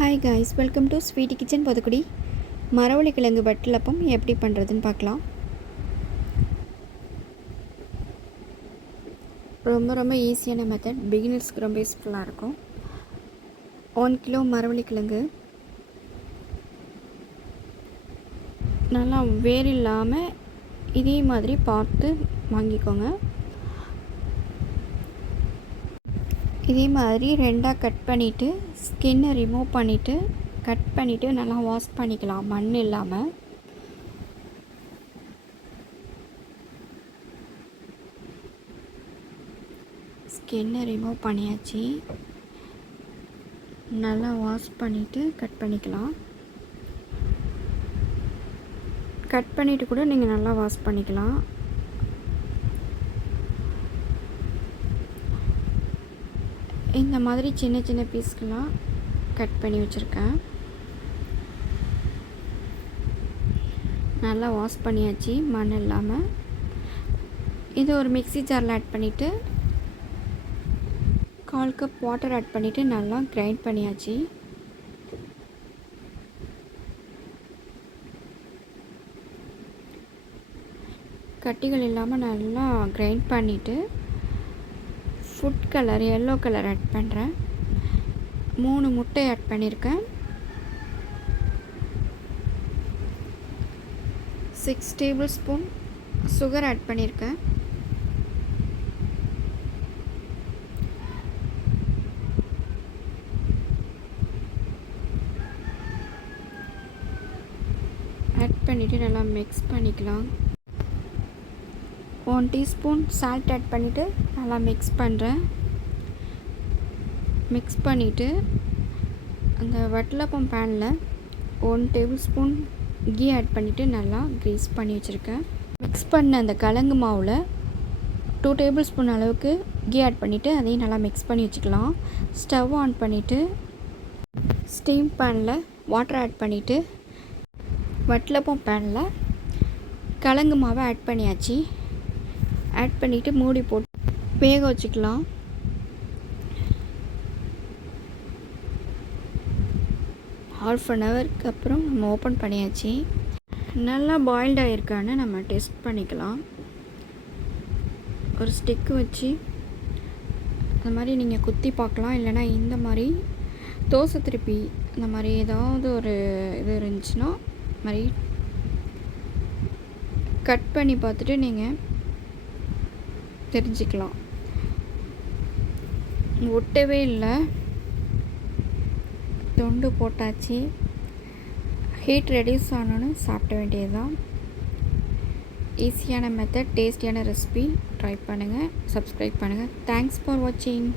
Hi guys, welcome to sweety kitchen பொதுக்குடி. மரவள்ளி கிழங்கு வட்டலப்பம் எப்படி பண்ணுறதுன்னு பார்க்கலாம். ரொம்ப ஈஸியான மெத்தட், பிகினர்ஸ்க்கு ரொம்ப யூஸ்ஃபுல்லாக இருக்கும். 1 கிலோ மரவள்ளி கிழங்கு நல்லா வேர் இல்லாமல் இதே மாதிரி பார்த்து வாங்கிக்கோங்க. இதே மாதிரி ரெண்டாக கட் பண்ணிவிட்டு ஸ்கின்னை ரிமூவ் பண்ணிவிட்டு கட் பண்ணிவிட்டு நல்லா வாஷ் பண்ணிக்கலாம் மண் இல்லாமல். ஸ்கின்னை ரிமூவ் பண்ணியாச்சு. நல்லா வாஷ் பண்ணிவிட்டு கட் பண்ணிக்கலாம். கட் பண்ணிவிட்டு கூட நீங்கள் நல்லா வாஷ் பண்ணிக்கலாம். இந்த மாதிரி சின்ன சின்ன பீஸ்கெலாம் கட் பண்ணி வச்சுருக்கேன். நல்லா வாஷ் பண்ணியாச்சு மண் இல்லாமல். இது ஒரு மிக்ஸி ஜாரில் ஆட் பண்ணிவிட்டு 1/4 கப் வாட்டர் ஆட் பண்ணிவிட்டு நல்லா கிரைண்ட் பண்ணியாச்சு. கட்டிகள் இல்லாமல் நல்லா கிரைண்ட் பண்ணிவிட்டு food colour yellow colour add பண்ணுறேன். 3 முட்டை ஆட் பண்ணியிருக்கேன். 6 டேபிள் ஸ்பூன் சுகர் ஆட் பண்ணியிருக்கேன். ஆட் பண்ணிவிட்டு நல்லா மிக்ஸ் பண்ணிக்கலாம். 1 டீஸ்பூன் சால்ட் ஆட் பண்ணிவிட்டு நல்லா மிக்ஸ் பண்ணுறேன். மிக்ஸ் பண்ணிவிட்டு அந்த வட்டலப்பம் பேனில் 1 டேபிள் ஸ்பூன் கீ ஆட் பண்ணிவிட்டு நல்லா க்ரீஸ் பண்ணி வச்சுருக்கேன். மிக்ஸ் பண்ண அந்த கிழங்கு மாவில் 2 டேபிள் ஸ்பூன் அளவுக்கு கீ ஆட் பண்ணிவிட்டு அதையும் நல்லா மிக்ஸ் பண்ணி வச்சுக்கலாம். ஸ்டவ் ஆன் பண்ணிவிட்டு ஸ்டீம் பேனில் வாட்டர் ஆட் பண்ணிவிட்டு வட்டலப்பம் பேனில் கிழங்கு மாவை ஆட் பண்ணியாச்சு. ஆட் பண்ணிவிட்டு மூடி போட்டு வேக வச்சுக்கலாம். ½ அன் ஹவருக்கு அப்புறம் நம்ம ஓப்பன் பண்ணியாச்சு. நல்லா பாயில்ட் ஆகிருக்கான்னு நம்ம டெஸ்ட் பண்ணிக்கலாம். ஒரு ஸ்டிக்கு வச்சு அந்த மாதிரி நீங்கள் குத்தி பார்க்கலாம். இல்லைனா இந்த மாதிரி தோசை திருப்பி அந்த மாதிரி ஏதாவது ஒரு இது இருந்துச்சுன்னா மாதிரி கட் பண்ணி பார்த்துட்டு நீங்கள் தெரிஞ்சுக்கலாம். ஒட்டவே இல்லை, தொண்டு போட்டாச்சு. ஹீட் ரெடியூஸ் ஆனோன்னு சாப்பிட வேண்டியது தான். ஈஸியான மெத்தட், டேஸ்டியான ரெசிபி. ட்ரை பண்ணுங்கள், சப்ஸ்கிரைப் பண்ணுங்கள். தேங்க்ஸ் ஃபார் வாட்சிங்.